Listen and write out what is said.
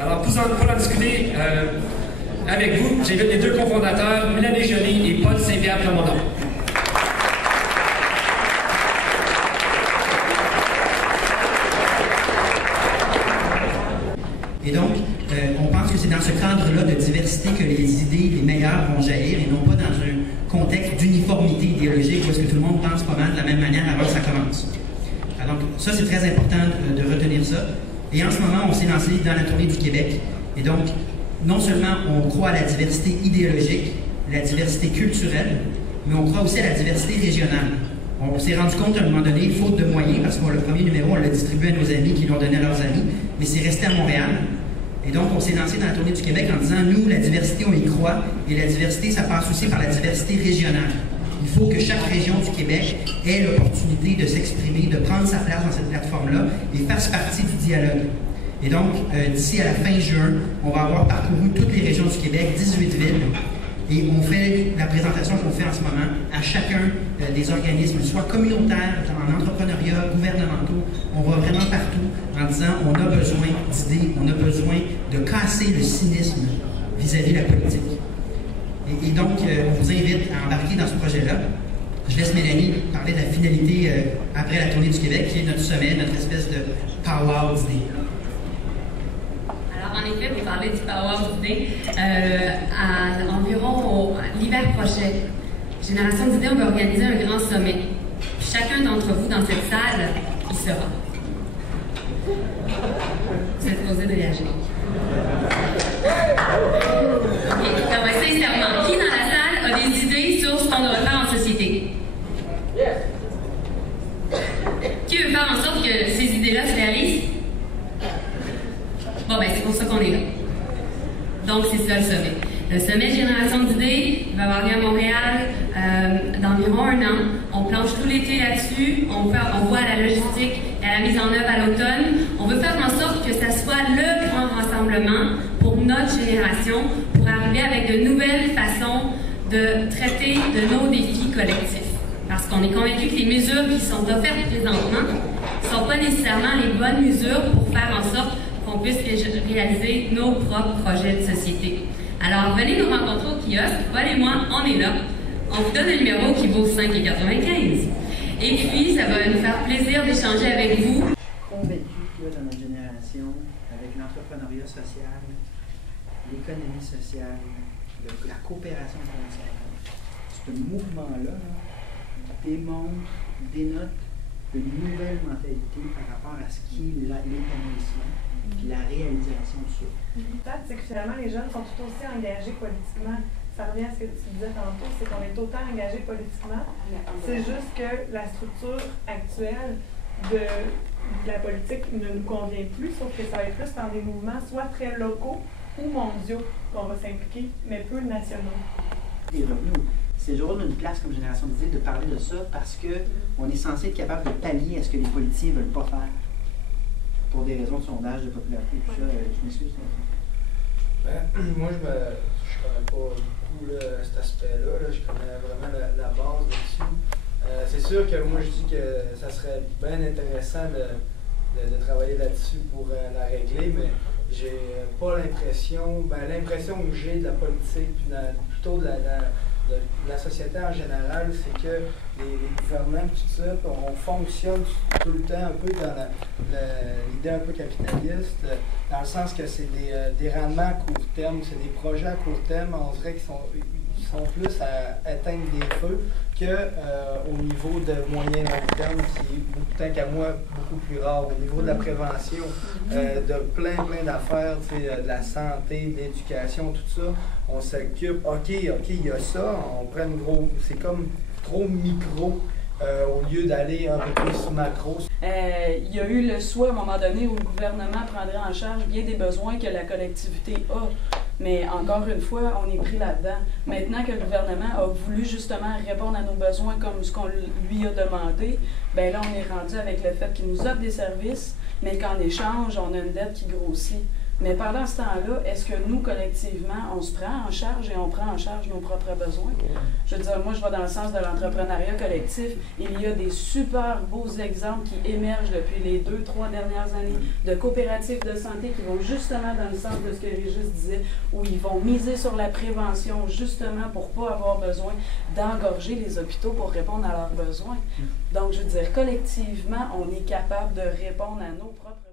Alors, pour en discuter avec vous, j'invite les deux cofondateurs, Mélanie Joly et Paul Saint-Pierre Plamondon. Et donc, on pense que c'est dans ce cadre-là de diversité que les idées les meilleures vont jaillir et non pas dans un contexte d'uniformité idéologique où est-ce que tout le monde pense pas mal de la même manière avant que ça commence. Alors, donc, ça, c'est très important de retenir ça. Et en ce moment, on s'est lancé dans la tournée du Québec. Et donc, non seulement on croit à la diversité idéologique, la diversité culturelle, mais on croit aussi à la diversité régionale. On s'est rendu compte à un moment donné, faute de moyens, parce que le premier numéro, on l'a distribué à nos amis qui l'ont donné à leurs amis, mais c'est resté à Montréal. Et donc, on s'est lancé dans la tournée du Québec en disant, nous, la diversité, on y croit, et la diversité, ça passe aussi par la diversité régionale. Il faut que chaque région du Québec ait l'opportunité de s'exprimer, de prendre sa place dans cette plateforme-là et fasse partie du dialogue. Et donc, d'ici à la fin juin, on va avoir parcouru toutes les régions du Québec, 18 villes, et on fait la présentation qu'on fait en ce moment à chacun des organismes, soit communautaires, en entrepreneuriat, gouvernementaux. On va vraiment partout en disant on a besoin d'idées, on a besoin de casser le cynisme vis-à-vis de la politique. Et donc, on vous invite à embarquer dans ce projet-là. Je laisse Mélanie parler de la finalité après la tournée du Québec, qui est notre sommet, notre espèce de power d'idées. En effet, vous parlez du Power d'idées. Environ l'hiver prochain, Génération d'idées, on va organiser un grand sommet. Chacun d'entre vous dans cette salle y sera. Vous êtes posé de réagir. OK, sincèrement, qui dans la salle a des idées sur ce qu'on doit faire en société? Qui veut faire en sorte que ces idées-là se réalisent? Bon, ben, c'est pour ça qu'on est là. Donc, c'est ça le sommet. Le sommet Génération d'idées, il va avoir lieu à Montréal d'environ 1 an. On planche tout l'été là-dessus. On voit la logistique et la mise en œuvre à l'automne. On veut faire en sorte que ça soit le grand rassemblement pour notre génération, pour arriver avec de nouvelles façons de traiter de nos défis collectifs. Parce qu'on est convaincu que les mesures qui sont offertes présentement ne sont pas nécessairement les bonnes mesures pour faire en sorte qu'on puisse réaliser nos propres projets de société. Alors, venez nous rencontrer au kiosque. Paul et moi, on est là. On vous donne un numéro qui vaut 5,95. Et puis, ça va nous faire plaisir d'échanger avec vous. Convaincu que dans notre génération, avec l'entrepreneuriat social, l'économie sociale, la coopération internationale, ce mouvement-là dénote une nouvelle mentalité par rapport à ce qui est l'épanouissement puis la réalisation de ça. C'est que finalement, les jeunes sont tout aussi engagés politiquement. Ça revient à ce que tu disais tantôt, c'est qu'on est autant engagés politiquement. C'est juste que la structure actuelle de la politique ne nous convient plus, sauf que ça va être plus dans des mouvements soit très locaux ou mondiaux qu'on va s'impliquer, mais peu nationaux. Les revenus. C'est le rôle d'une place comme Génération d'idées de parler de ça parce qu'on est censé être capable de pallier à ce que les politiciens ne veulent pas faire. Pour des raisons de sondage, de popularité, tout ça. Je m'excuse. Moi, je connais pas beaucoup cet aspect-là. Je connais vraiment la base là-dessus. C'est sûr que moi, je dis que ça serait bien intéressant de travailler là-dessus pour la régler, mais j'ai pas l'impression, l'impression que j'ai de la politique, puis plutôt de la société en général, c'est que les gouvernements, tout ça, on fonctionne tout le temps un peu dans l'idée un peu capitaliste, dans le sens que c'est des rendements à court terme, c'est des projets à court terme, on dirait qu'ils sont plus à éteindre des feux qu'au niveau de moyen long terme, qui est, tant qu'à moi, beaucoup plus rare. Au niveau de la prévention, de plein d'affaires, de la santé, de l'éducation, tout ça, on s'occupe, OK, il y a ça, on prend c'est comme trop micro au lieu d'aller un peu plus macro. Il y a eu le souhait à un moment donné où le gouvernement prendrait en charge bien des besoins que la collectivité a. Mais encore une fois, on est pris là-dedans. Maintenant que le gouvernement a voulu justement répondre à nos besoins comme ce qu'on lui a demandé, bien là, on est rendu avec le fait qu'il nous offre des services, mais qu'en échange, on a une dette qui grossit. Mais pendant ce temps-là, est-ce que nous, collectivement, on se prend en charge et on prend en charge nos propres besoins? Je veux dire, moi, je vais dans le sens de l'entrepreneuriat collectif. Il y a des super beaux exemples qui émergent depuis les 2-3 dernières années de coopératives de santé qui vont justement dans le sens de ce que Régis disait, où ils vont miser sur la prévention justement pour ne pas avoir besoin d'engorger les hôpitaux pour répondre à leurs besoins. Donc, je veux dire, collectivement, on est capable de répondre à nos propres